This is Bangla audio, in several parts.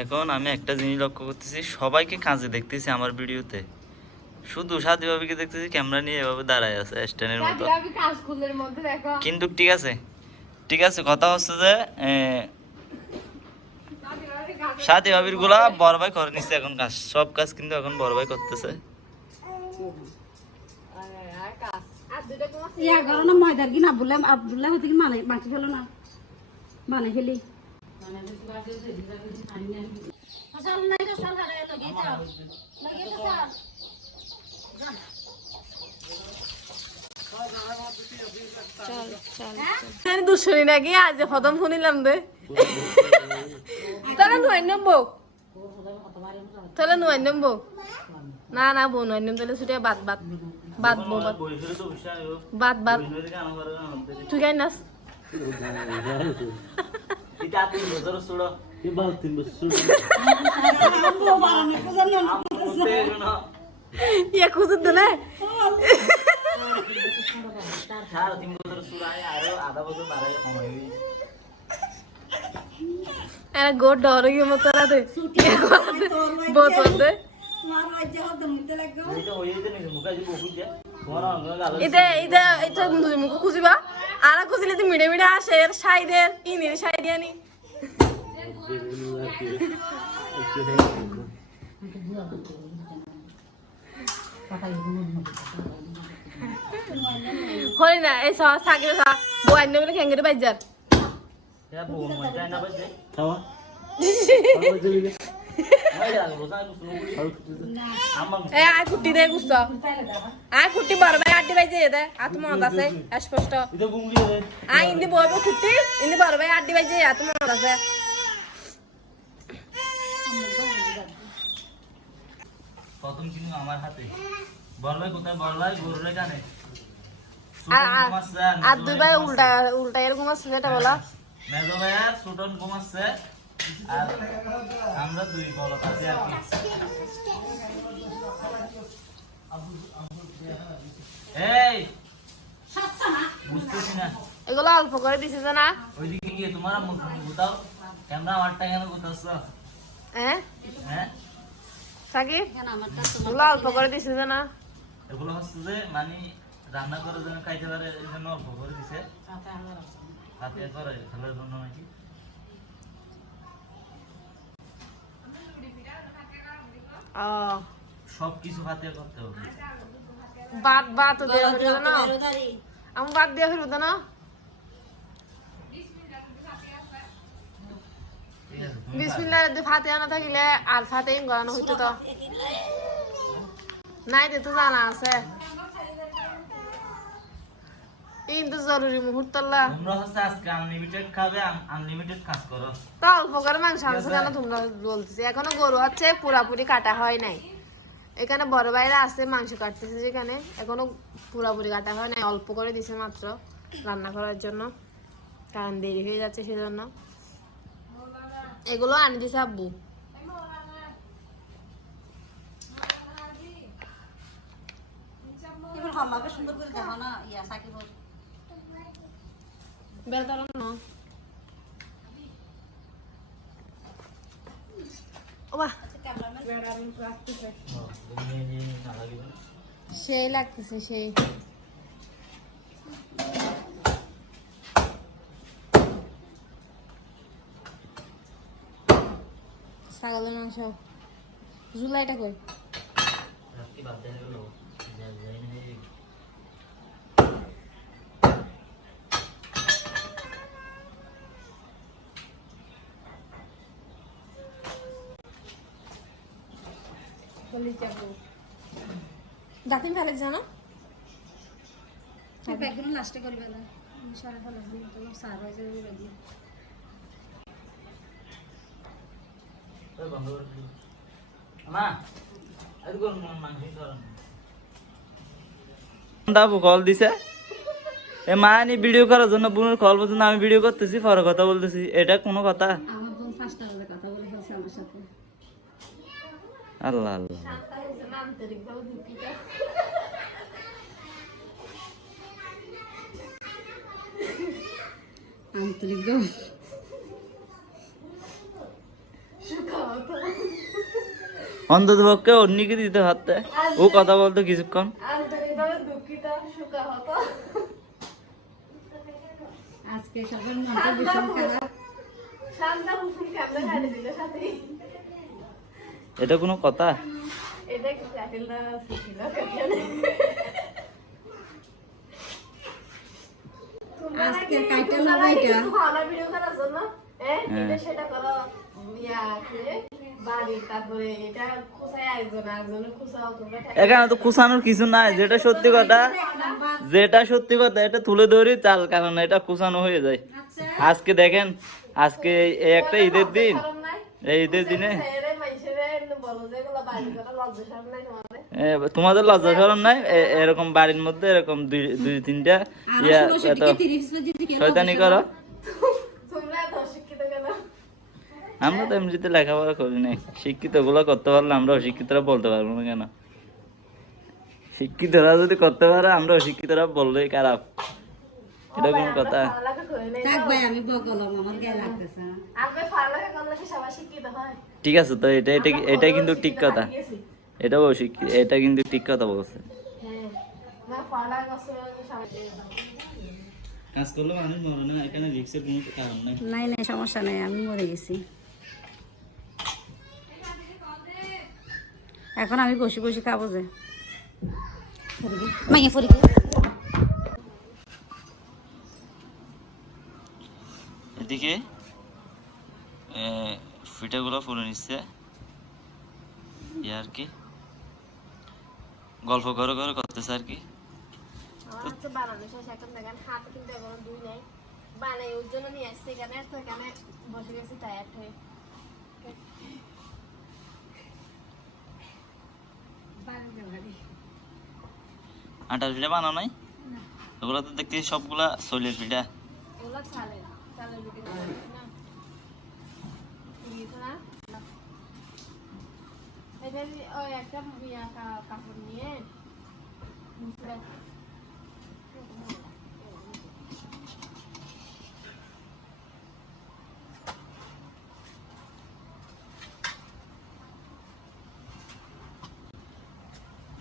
এখন আমি একটা জিনিস লক্ষ্য করতেছি, সবাইকে কাজে দেখতেছি আমার ভিডিওতে, শুধু সাথী ভাবিকে দেখতেছি ক্যামেরা নিয়ে এভাবে দাঁড়ায় আছে স্ট্যান্ডের মতো। কিন্তু ঠিক আছে, ঠিক আছে, কথা হচ্ছে যে সাথী ভাবির গুলা বড় ভাই করে নিচ্ছে এখন কাজ, সব কাজ কিন্তু এখন বড় ভাই করতেছে। ময়দার কি না বললাম আব্দুল্লাহ হতে কি মানে মাটি ফেলো না মানে ফেলি দুশোনি নাকি আজ প্রথম শুনিলাম দে তাহলে নয় নম্বর তাহলে নয় নম্বর না না বউ নয় নম্বর তাহলে ছুটে বাদ বাদ বাদ বউ বাদ বাদ বাদ তুই গাই নাস ইয়া খুঁজে দিলে গোট ডর গিয়ে মতো রাতে বোতল দে এটা এটা এটা মুখ খুঁজিবা আর খুঁজিলে তুই মিডে মিডে আসে সাইডের ইনের সাইডে আনি হই না এই সাকিরে সা বই আনলে বলে খেঙ্গেরে বাইজার আয় কুটি দে গুস্ত আয় কুটি বড় ভাই আড্ডি বাইজে দে আত মনত আছে স্পষ্ট আয় ইন্দি বইব কুটি ইন্দি বড় ভাই আড্ডি বাইজে আত মনত আছে প্রথম কিন্তু আমার হাতে বড় ভাই কোথায়, বড় ভাই গরুরে জানে আর দুই ভাই উল্টা উল্টা এরকম আছে যেটা বলা মেজো ভাইয়া সুটন ঘুমাচ্ছে আর আমরা দুই বড় আছি আর কি। এই বুঝতেছি না এগুলো অল্প করে দিছে না ওইদিকে গিয়ে তোমার গুতাও ক্যামেরা আমারটা কেন গুতাচ্ছ হ্যাঁ হ্যাঁ সাকি এগুলো অল্প করে দিছে না এগুলো হচ্ছে যে মানে রান্না করার জন্য খাইতে পারে এই জন্য অল্প করে দিছে হাতে করে খেলার জন্য নাকি সব কিছু হাতে করতে হবে বাদ বাদ তো দেয়া হলো না আমি বাদ দেয়া হলো না বিসমিল্লাহ ফাতে আনা থাকিলে আর ফাতে গলানো হইতো তো নাই তো জানা আছে কিন্তু জরুরি মুহূর্ত তোমরা হচ্ছে আজকে আনলিমিটেড খাবে, আনলিমিটেড কাজ করো। তো অল্প করে মাংস আনছো কেন তোমরা বলতেছি, এখনো গরু হচ্ছে পুরাপুরি কাটা হয় নাই, এখানে বড় ভাইরা আছে মাংস কাটতেছে যেখানে এখনো পুরাপুরি কাটা হয় নাই, অল্প করে দিছে মাত্র রান্না করার জন্য, কারণ দেরি হয়ে যাচ্ছে সেজন্য এগুলো আনি দিছে আব্বু। সুন্দর করে দেখো না ইয়া সাকিব সেই লাগতেছে সেই ছাগলের মাংস জুলাইটা কই দাঁতিন ফেলে জানো ব্যাগগুলো লাস্টে করবে না সারা ফেলা তোমার সার হয়ে যাবে ব্যাগগুলো দাবু কল দিছে এ মা নি ভিডিও করার জন্য বোনের কল পর্যন্ত আমি ভিডিও করতেছি পরে কথা বলতেছি, এটা কোনো কথা? আমার বোন 5টা বাজে কথা বলে ফেলছে আমার সাথে। আল্লাহ আল্লাহ আন্তরিক অন্তত পক্ষে অন্যকে দিতে পারতে, ও কথা বলতো কিছুক্ষণ। আন্তরিকভাবে দুঃখিত, সুখাহত। আজকে সবার মনটা ভীষণ খারাপ। শান্তা হুসুন কেমনে গাড়ি দিল সাথে? এটা কোনো কথা? এটা কি জাহিল না ছিল কেন? আজকে কাইটা লাগাইটা ভালো ভিডিও করার জন্য এটা সেটা করো ইয়া কি বাড়ি, তারপরে এটা খোসায় একজন খোসাও তোমরা। এখানে তো খুশানোর কিছু নাই, যেটা সত্যি কথা, যেটা সত্যি কথা এটা তুলে ধরি চাল, কারণ এটা খুশানো হয়ে যায়। আজকে দেখেন, আজকে এই একটা ঈদের দিন, এই ঈদের দিনে তোমাদের লজ্জা শরম নাই? এরকম বাড়ির মধ্যে এরকম দুই তিনটা ইয়া এত শয়তানি করো। আমরা তো এমনিতে লেখাপড়া করি নাই, শিক্ষিত গুলো করতে পারলে আমরা অশিক্ষিতরা বলতে পারবো না কেন? শিক্ষিতরা যদি করতে পারে আমরা অশিক্ষিতরা বললেই খারাপ, এটা কোন কথা? থাক ভাই, আমি বকলাম, আমার গায়ে লাগতেছে। ঠিক আছে তো, এটা এটা এটা কিন্তু ঠিক কথা, এটাও অশিক্ষিত, এটা কিন্তু ঠিক কথা বলছে। কাজ করলে মানুষ মরে না, এখানে রিস্কের কোনো কারণ নাই। নাই নাই, সমস্যা নাই, আমি মরে গেছি। এখন আমি বসে বসে খাবো যে মাইয়া ফরি। এদিকে ফিটাগুলো ফুলে নিচ্ছে, আর কি গল্প করে করে করতেছে আর কি। বানানো শেষ, এখন দেখেন হাতে কিন্তু এখনো দুই নাই, বানাই ওর জন্য নিয়ে আসছে এখানে, তো এখানে বসে গেছি টায়ার্ড হয়ে। আটার পিঠা বানাও নাই? ওগুলো তো দেখতেছি সবগুলা শৈলের পিঠা। এগুলো চালের পিঠে না, দিয়েছে না। এটা ওই একটা কাপড় নিয়ে মুছে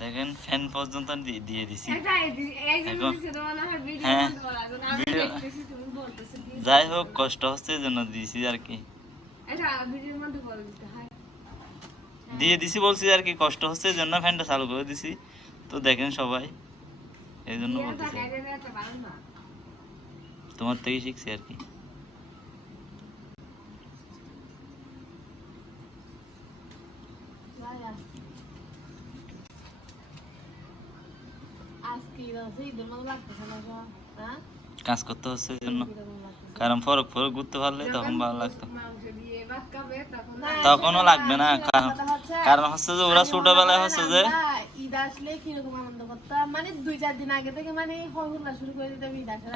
দেখেন ফ্যান পর্যন্ত দিয়ে দিছি। হ্যাঁ, যাই হোক কষ্ট হচ্ছে এই জন্য দিয়েছি আর কি, দিয়ে দিছি বলছি আর কি, কষ্ট হচ্ছে এই জন্য ফ্যানটা চালু করে দিছি। তো দেখেন সবাই, এই জন্য বলতেছি, তোমার থেকে শিখছি আর কি। কাজ করতে হচ্ছে এই জন্য, কারণ ফরক ফরক ঘুরতে পারলে তখন ভালো লাগতো, তখনও লাগবে না। কারণ হচ্ছে যে ওরা ছোটবেলায় হচ্ছে যে ঈদ আসলে কিরকম আনন্দ করতাম, মানে 2-4 দিন আগে থেকে মানে হল্লা শুরু করে দিতাম ঈদ আসলে।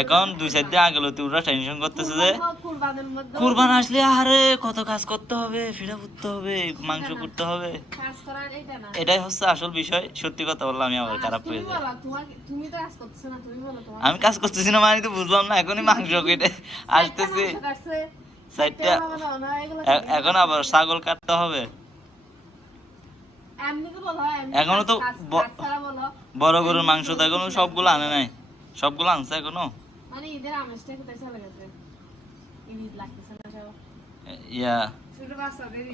এখন 2-4 দিন আগে লতি ওরা টেনশন করতেছে যে কুরবানের মধ্যে কুরবান আসলে আরে কত কাজ করতে হবে, ফিরা করতে হবে, মাংস করতে হবে, কাজ করার এটা না, এটাই হচ্ছে আসল বিষয়। সত্যি কথা বললে আমি আবার খারাপ হয়ে যাই। তুমি তো কাজ করতেছ না, তুমি বলো তোমার। আমি কাজ করতেছি না মানে তো বুঝলাম না, এখনই মাংস কেটে আসতেছি, এখন আবার ছাগল কাটতে হবে। এখনো তো বড় গরুর মাংস তো এখনো সবগুলো আনে নাই, সবগুলো আনছে এখনো। মানে ঈদের আমেজটা কোথায় চলে গেছে, ঈদ লাগতেছে না সব। ইয়া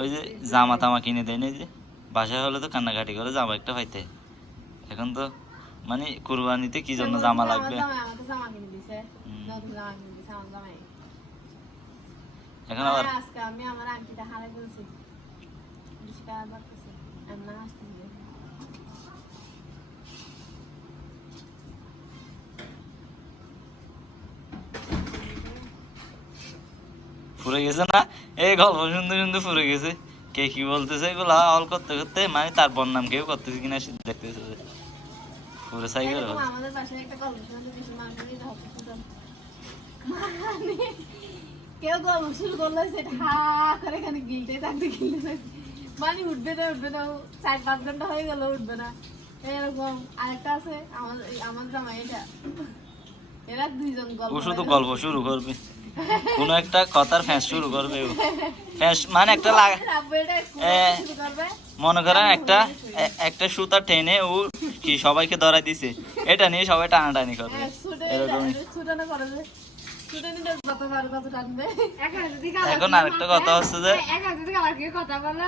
ওই যে জামা তামা কিনে দেয় না, যে বাসায় হলে তো কান্নাকাটি করে জামা একটা পাইতে। এখন তো মানে কুরবানিতে কি জন্য জামা লাগবে, এখন আবার আজকে আমি আমার আংটিটা হারাই ফেলছি, 20 টাকা লাগতেছে এমন আসতেছে। ফুরে গেছে না, এই গল্প শুনতে শুনতে ফুরে গেছে। কে কি বলতেছে এগুলো হল করতে করতে, মানে তার বন্যাম কেউ করতেছে কিনা দেখতেছে পুরো সাইকেল। আমাদের পাশে একটা গল্প শুনতে বেশি মানুষ কেউ গল্প শুরু করলো সেটা হা করে এখানে গিলতে থাকতে গিলতে, মানে উঠবে না 4-5 ঘন্টা হয়ে গেল উঠবে না এরকম। আরেকটা আছে আমার জামাই, এটা এরা দুইজন গল্প, ও শুধু গল্প শুরু করবে। কোনো একটা কথার ফ্যাঁস শুরু করবে ও। ফ্যাঁস মানে একটা মনে করেন একটা সুতা টেনে ও কি সবাইকে ধরাই দিছে, এটা নিয়ে সবাই টানাটানি করবে এরকম। এখন আরেকটা কথা হচ্ছে যে কথা বলে